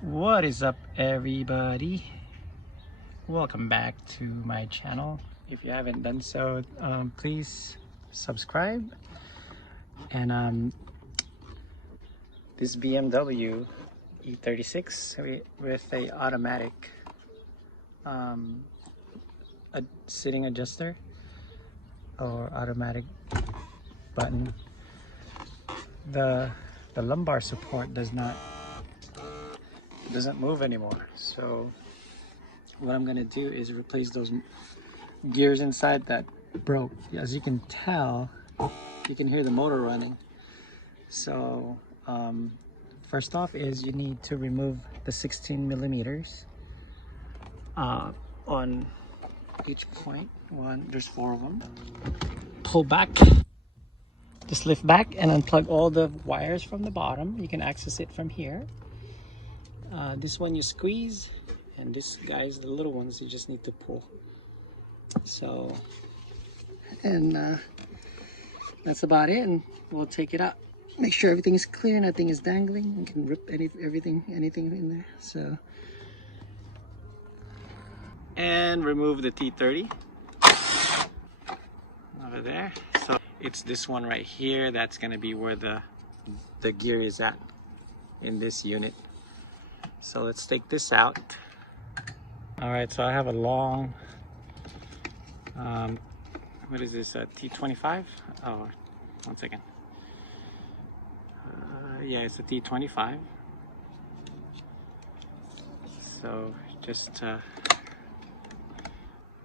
What is up, everybody? Welcome back to my channel. If you haven't done so, please subscribe. And this BMW e36 with a automatic sitting adjuster or automatic button. The lumbar support doesn't move anymore. So what I'm gonna do is replace those gears inside that broke. As you can tell, you can hear the motor running. So first off is you need to remove the 16 millimeters on each point. There's 4 of them. Pull back, just lift back and unplug all the wires from the bottom. You can access it from here. This one you squeeze, and this guy's the little ones you just need to pull. So, and that's about it, and we'll take it out. Make sure everything is clear, nothing is dangling. You can rip anything in there. So, and remove the T30 over there. So it's this one right here. That's gonna be where the gear is at in this unit. So let's take this out. All right, so I have a long, what is this, a T25? Oh, one second. Yeah, it's a T25. So just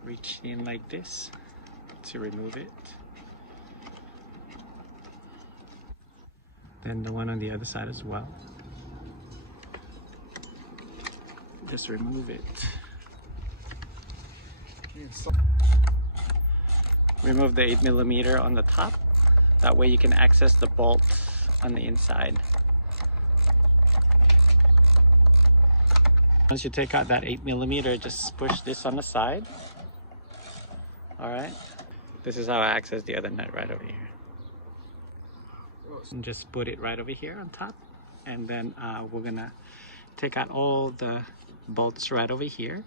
reach in like this to remove it. Then the one on the other side as well. Just remove it. Remove the 8 millimeter on the top. That way you can access the bolt on the inside. Once you take out that 8 millimeter, just push this on the side. All right. This is how I access the other nut right over here. And just put it right over here on top. And then we're gonna take out all the bolts right over here.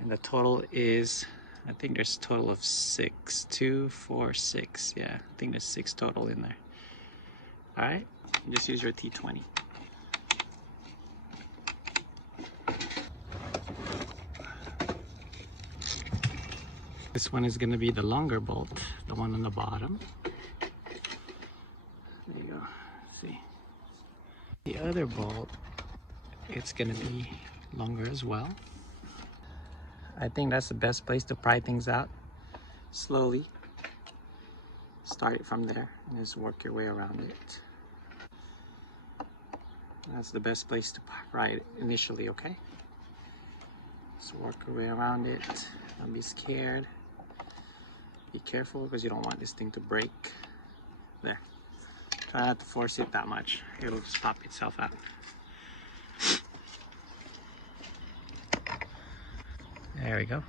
And the total is, I think there's a total of 6, 2, 4, 6. Yeah, I think there's 6 total in there. All right, just use your T20. This one is gonna be the longer bolt, the one on the bottom. There you go, see. The other bolt, it's gonna be longer as well. I think that's the best place to pry things out. Slowly. Start it from there and just work your way around it. That's the best place to pry it initially, okay? Just work your way around it. Don't be scared. Be careful because you don't want this thing to break. There. Try not to force it that much. It'll just pop itself out. There we go.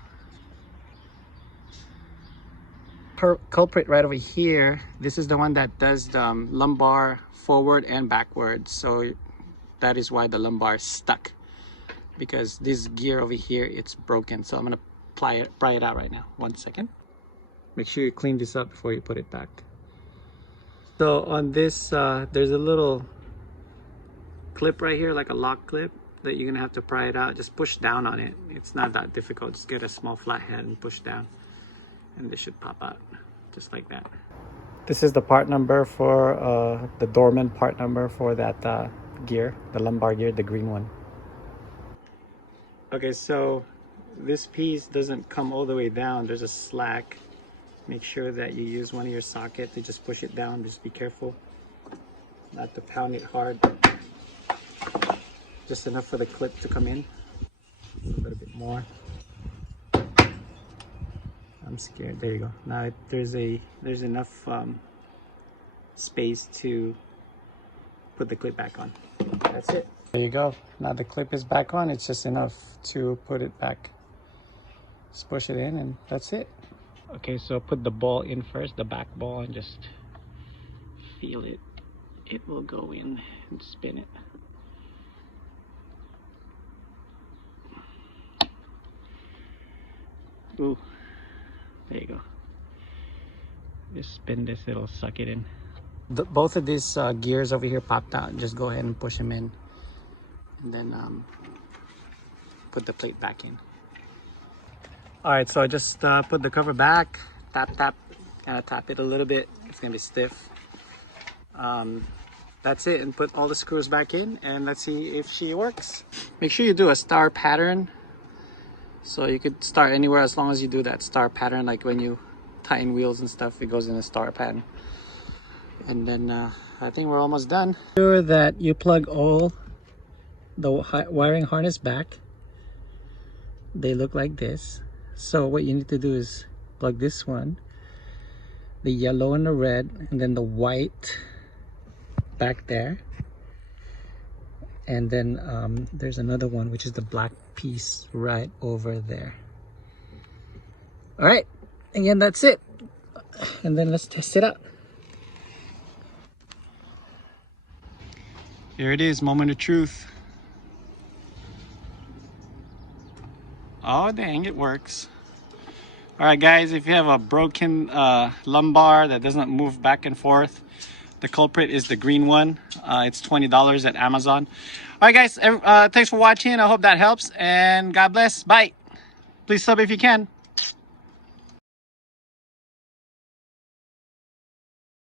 Culprit right over here. This is the one that does the lumbar forward and backwards. So that is why the lumbar is stuck. Because this gear over here, it's broken. So I'm gonna pry it out right now. 1 second. Make sure you clean this up before you put it back. So on this, there's a little clip right here, like a lock clip, that you're gonna have to pry it out. Just push down on it. It's not that difficult. Just get a small flat head and push down, and this should pop out just like that. This is the part number for the dormant part number for that gear, the lumbar gear, the green one. Okay, so this piece doesn't come all the way down. There's a slack. Make sure that you use one of your sockets to just push it down. Just be careful not to pound it hard. Just enough for the clip to come in. A little bit more. I'm scared. There you go. Now there's enough space to put the clip back on. That's it. There you go. Now the clip is back on. It's just enough to put it back. Just push it in and that's it. Okay, so put the ball in first, the back ball, and just feel it. It will go in and spin it. Ooh, there you go. Just spin this, it'll suck it in. Both of these gears over here popped out. Just go ahead and push them in, and then put the plate back in. All right, so I just put the cover back, tap, kind of tap it a little bit. It's gonna be stiff. That's it, and put all the screws back in, and let's see if she works. Make sure you do a star pattern. So you could start anywhere as long as you do that star pattern, like when you tighten wheels and stuff, it goes in a star pattern. And then I think we're almost done. Make sure that you plug all the wiring harness back. They look like this. So what you need to do is plug this one, the yellow and the red, and then the white back there. And then there's another one, which is the black piece right over there. All right, again, that's it. And then let's test it out. Here it is, moment of truth. Oh dang, it works. All right guys, if you have a broken lumbar that doesn't move back and forth, the culprit is the green one. It's $20 at Amazon. All right guys, thanks for watching. I hope that helps, and God bless. Bye. Please sub if you can.